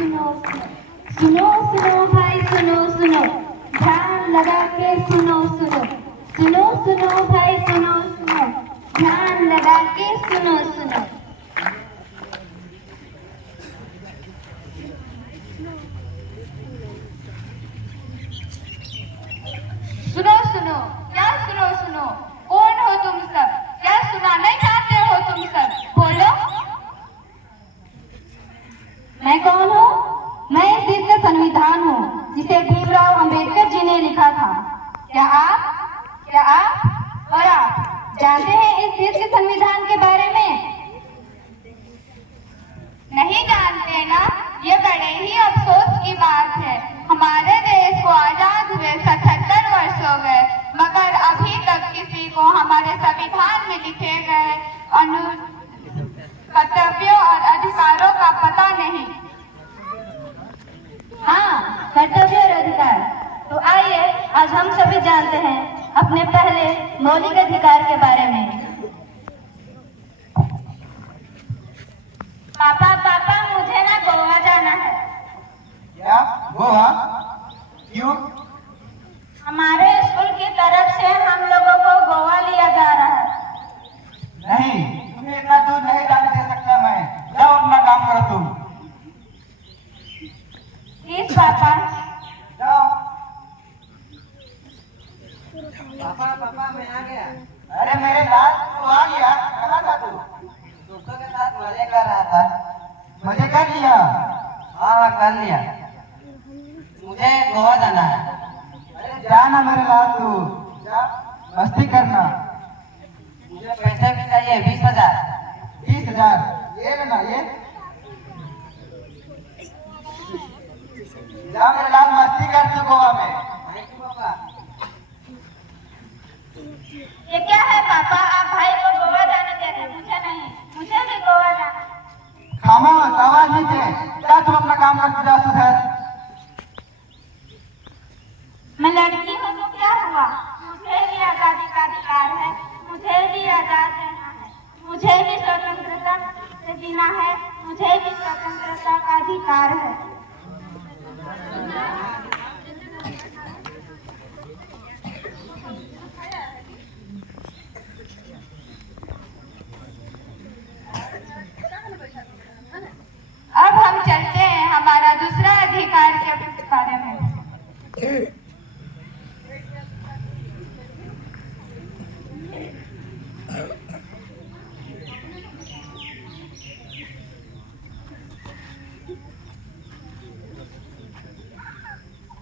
सुनो सुनो सुनो भाई सुनो सुनो, ध्यान लगा के सुनो सुनो सुनो सुनो भाई सुनो सुनो, ध्यान लगा के सुनो सुनो। सुनो सुनो क्या सुनो सुनो, कौन हो तुम सब, क्या सुनाना चाहते हो तुम सब, बोलो। मैं कौन हूँ? मैं इस देश का संविधान हूँ जिसे भीमराव अंबेडकर जी ने लिखा था। क्या आप और आप जानते हैं इस देश के संविधान के बारे में? नहीं जानते ना, ये बड़े ही अफसोस की बात है। हमारे देश को आजाद हुए 77 वर्ष हो गए, मगर अभी तक किसी को हमारे संविधान में लिखे गए कर्तव्यों और अधिकारों का पता नहीं। हाँ, कर्तव्य और अधिकार। तो आइए आज हम सभी जानते हैं अपने पहले मौलिक अधिकार के बारे में। पापा मुझे ना गोवा जाना है। क्या? गोवा? क्यों? हमारे स्कूल की तरफ से हम लोगों को गोवा लिया जा रहा है। नहीं, तुम्हें इतना दूर नहीं जाने दे सकता मैं। जाओ अपना काम करो तुम। प्लीज पापा। जाओ। पापा मैं आ गया। अरे मेरे लाल, तू आ गया? कहाँ था तू? दोस्तों के साथ मजे कर रहा था। मजे कर लिया? हाँ कर लिया। मुझे गोवा जाना है। अरे जाना मेरे लाल, तू जा, मस्ती करना। मुझे पैसे भी चाहिए 20,000। 20,000 ये लेना ये। जा मेरे लाल, मस्ती कर तू गोवा में। थैंक यू पापा। ये क्या है पापा, आप भाई को गोवा जाने दे रहे हैं, मुझे नहीं, मुझे भी गोवा जाना। खामोश, आवाज नहीं दे। जा तुम अपना काम करके जा सुधर। मैं लड़की हूँ तो क्या हुआ, मुझे भी आजादी का अधिकार है, मुझे भी आजाद रहना है, मुझे भी स्वतंत्रता से जीना है, मुझे भी स्वतंत्रता का अधिकार है। अब हम चलते हैं हमारा दूसरा अधिकार के बारे में।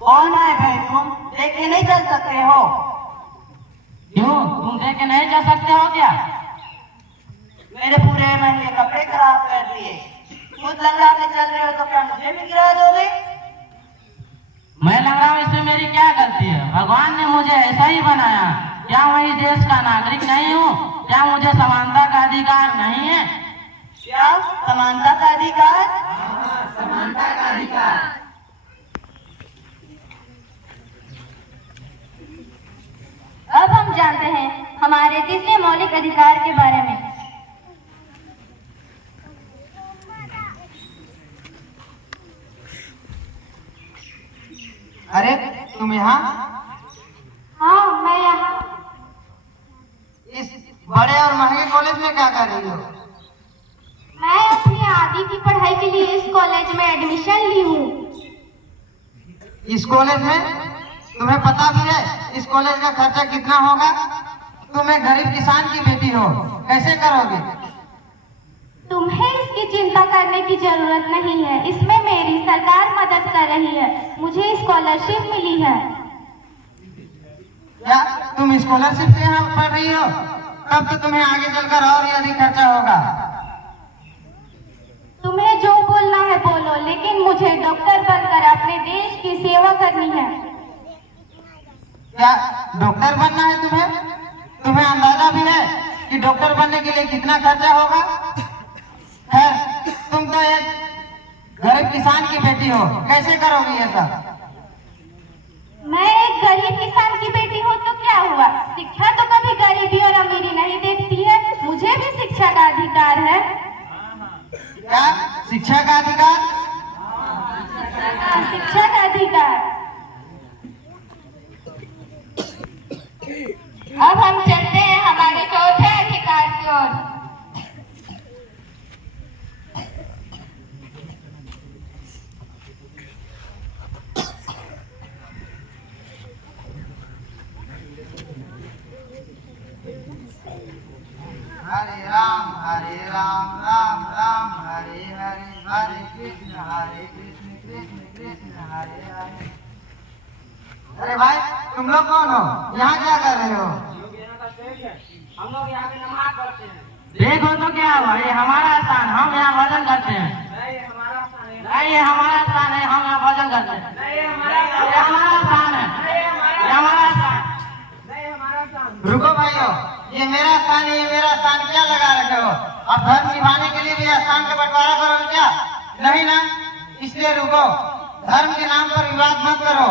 कौन है भाई तुम? देख के नहीं चल सकते हो? क्यों? तुम देख के नहीं चल सकते हो क्या? मेरे पूरे महंगे कपड़े खराब कर दिए। खुद लंगड़ा के चल रहे हो तो क्या मुझे भी गिरा दोगे? मैं लंगड़ा हूँ, इसमें मेरी क्या गलती है? भगवान ने मुझे ऐसा ही बनाया। क्या मैं इस देश का नागरिक नहीं हूँ? क्या मुझे समानता का अधिकार नहीं है? क्या समानता का अधिकार? समानता का अधिकार। अब हम जानते हैं हमारे तीसरे मौलिक अधिकार के बारे में। अरे तुम यहाँ? हाँ, मैं यहाँ। इस बड़े और महंगे कॉलेज में क्या कर रही हो? मैं अपनी आगे की पढ़ाई के लिए इस कॉलेज में एडमिशन ली हूँ। इस कॉलेज में? तुम्हें पता भी है इस कॉलेज का खर्चा कितना होगा? तुम एक गरीब किसान की बेटी हो, कैसे करोगे? तुम्हें इसकी चिंता करने की जरूरत नहीं है, इसमें मेरी सरकार मदद कर रही है, मुझे स्कॉलरशिप मिली है। क्या तुम स्कॉलरशिप से यहाँ पढ़ रही हो? तब तो तुम्हें आगे चलकर और ही अधिक खर्चा होगा। तुम्हें जो बोलना है बोलो, लेकिन मुझे डॉक्टर बनकर अपने देश की सेवा करनी है। क्या डॉक्टर बनना है तुम्हें? तुम्हें अंदाजा भी है कि डॉक्टर बनने के लिए कितना खर्चा होगा? खैर, तुम तो एक गरीब किसान की बेटी हो, कैसे करोगी ये सब? मैं एक गरीब किसान की बेटी हूँ तो क्या हुआ, शिक्षा तो कभी गरीबी और अमीरी नहीं देखती है, मुझे भी शिक्षा का अधिकार है। क्या शिक्षा का अधिकार? शिक्षा का अधिकार। अब हम चलते हैं हमारे चौथे अधिकार की ओर। हरे राम राम राम हरे हरे, हरे कृष्ण कृष्ण कृष्ण हरे हरे। अरे भाई तुम लोग कौन हो? यहाँ क्या कर रहे हो? हम लोग यहाँ पे नमाज पढ़ते हैं। देखो तो क्या हुआ, ये हमारा स्थान, हम यहाँ भजन करते हैं। नहीं ये हमारा स्थान है। नहीं ये हमारा स्थान है, हम यहाँ भजन करते हैं। नहीं ये हमारा ये हमारा स्थान है, ये हमारा स्थान। नहीं हमारा स्थान। रुको भाइयों, ये मेरा स्थान है, ये मेरा स्थान क्या लगा रखे हो? अब धर्म निभाने के लिए भी स्थान का बंटवारा करोगे क्या? नहीं ना, इसलिए रुको। धर्म के नाम पर विवाद मत करो।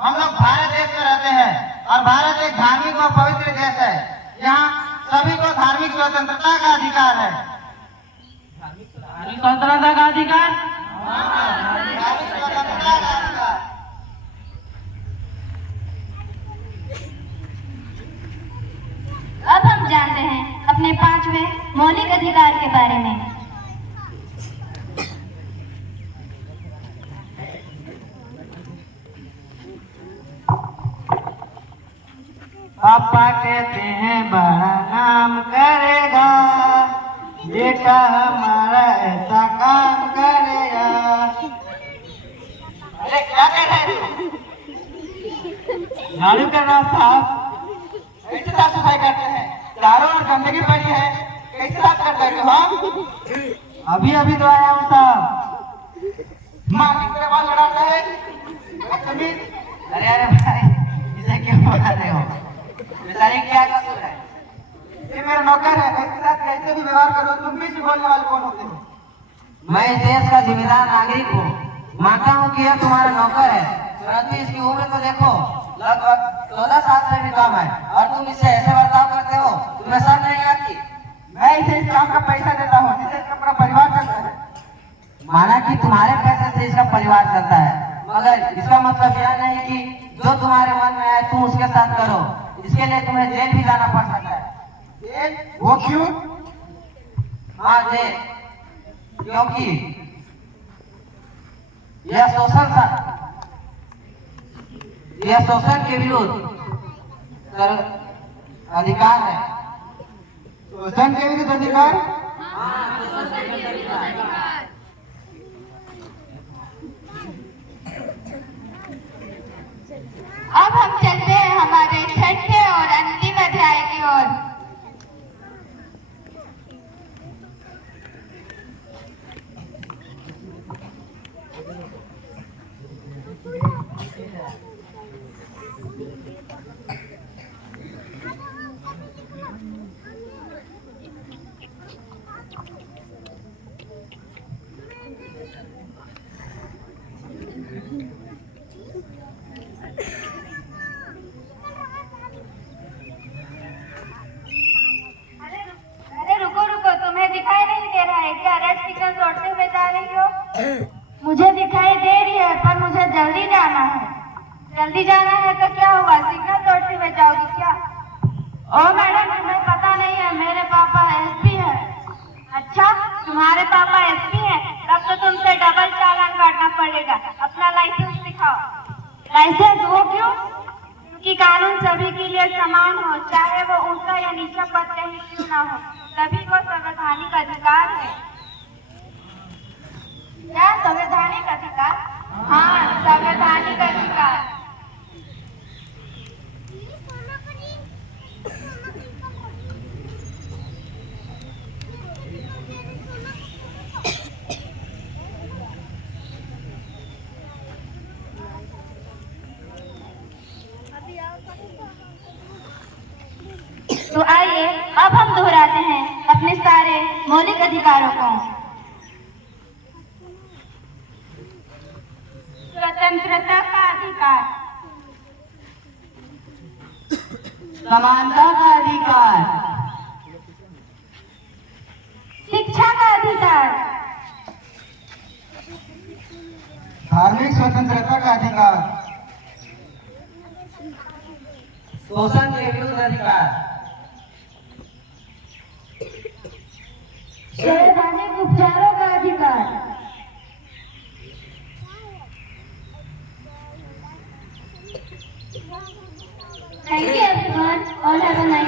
हम लोग भारत देश में रहते हैं और भारत एक धार्मिक और पवित्र देश है। यहाँ सभी को धार्मिक स्वतंत्रता का अधिकार है। धार्मिक स्वतंत्रता का अधिकार? धार्मिक स्वतंत्रता का अधिकार। अब हम जानते हैं अपने 5वें मौलिक अधिकार के बारे में। पापा कहते हैं बड़ा नाम करेगा, बेटा हमारा ऐसा काम करेगा। अरे क्या कर रहे हो? झाड़ू कर रहा साहब। कैसे साफ सफाई करते हैं? चारों ओर गंदगी पड़ी है, कैसे साफ करते हो हम? अभी अभी तो आया हूँ साहब। माँ कितने बार लड़ाता है? अरे भाई इसे क्यों बता रहे हो? बेचारे क्या कसूर है? ये मेरा नौकर है, इसके साथ कैसे भी व्यवहार करो। तुम बीच बोलने वाले कौन होते हो? मैं इस देश का जिम्मेदार नागरिक हूँ। मानता हूँ कि यह तुम्हारा नौकर है, परंतु इसकी उम्र तो देखो, लगभग 14 साल से भी कम है और तुम इससे ऐसे बर्ताव करते हो, तुम्हें शर्म नहीं आती? मैं इसे इस काम का पैसा देता हूँ जिससे इसका पूरा परिवार चलता है। माना कि तुम्हारे पैसे से इसका परिवार चलता है, मगर इसका मतलब यह नहीं कि जो तुम्हारे मन में है तुम उसके साथ करो। इसके लिए तुम्हें जेल भी जाना पड़ सकता है। जेल? वो क्यों? हाँ जेल, क्योंकि यह शोषण के विरुद्ध अधिकार है। शोषण के विरुद्ध अधिकार? अब हम चलते हैं हमारे 6ठे और अंतिम अध्याय की ओर। मुझे दिखाई दे रही है पर मुझे जल्दी जाना है। जल्दी जाना है तो क्या हुआ, सिग्नल तोड़ते हुए जाओगी क्या? ओ मैडम तुम्हें पता नहीं है मेरे पापा एसपी है। अच्छा तुम्हारे पापा एसपी है, तब तो तुमसे डबल चालान काटना पड़ेगा। अपना लाइसेंस दिखाओ। लाइसेंस? वो क्यों? क्योंकि कानून सभी के लिए समान हो, चाहे वो ऊंचा या नीचा पद कहीं क्यों ना हो, सभी को संवैधानिक अधिकार है। क्या संवैधानिक अधिकार? हाँ संवैधानिक अधिकार। तो आइए अब हम दोहराते हैं अपने सारे मौलिक अधिकारों को। स्वतंत्रता का अधिकार, समानता का अधिकार, शिक्षा का अधिकार, धार्मिक स्वतंत्रता का अधिकार, शोषण के विरुद्ध अधिकार, वैधानिक उपचारों का अधिकार, thank you everyone, all have a nice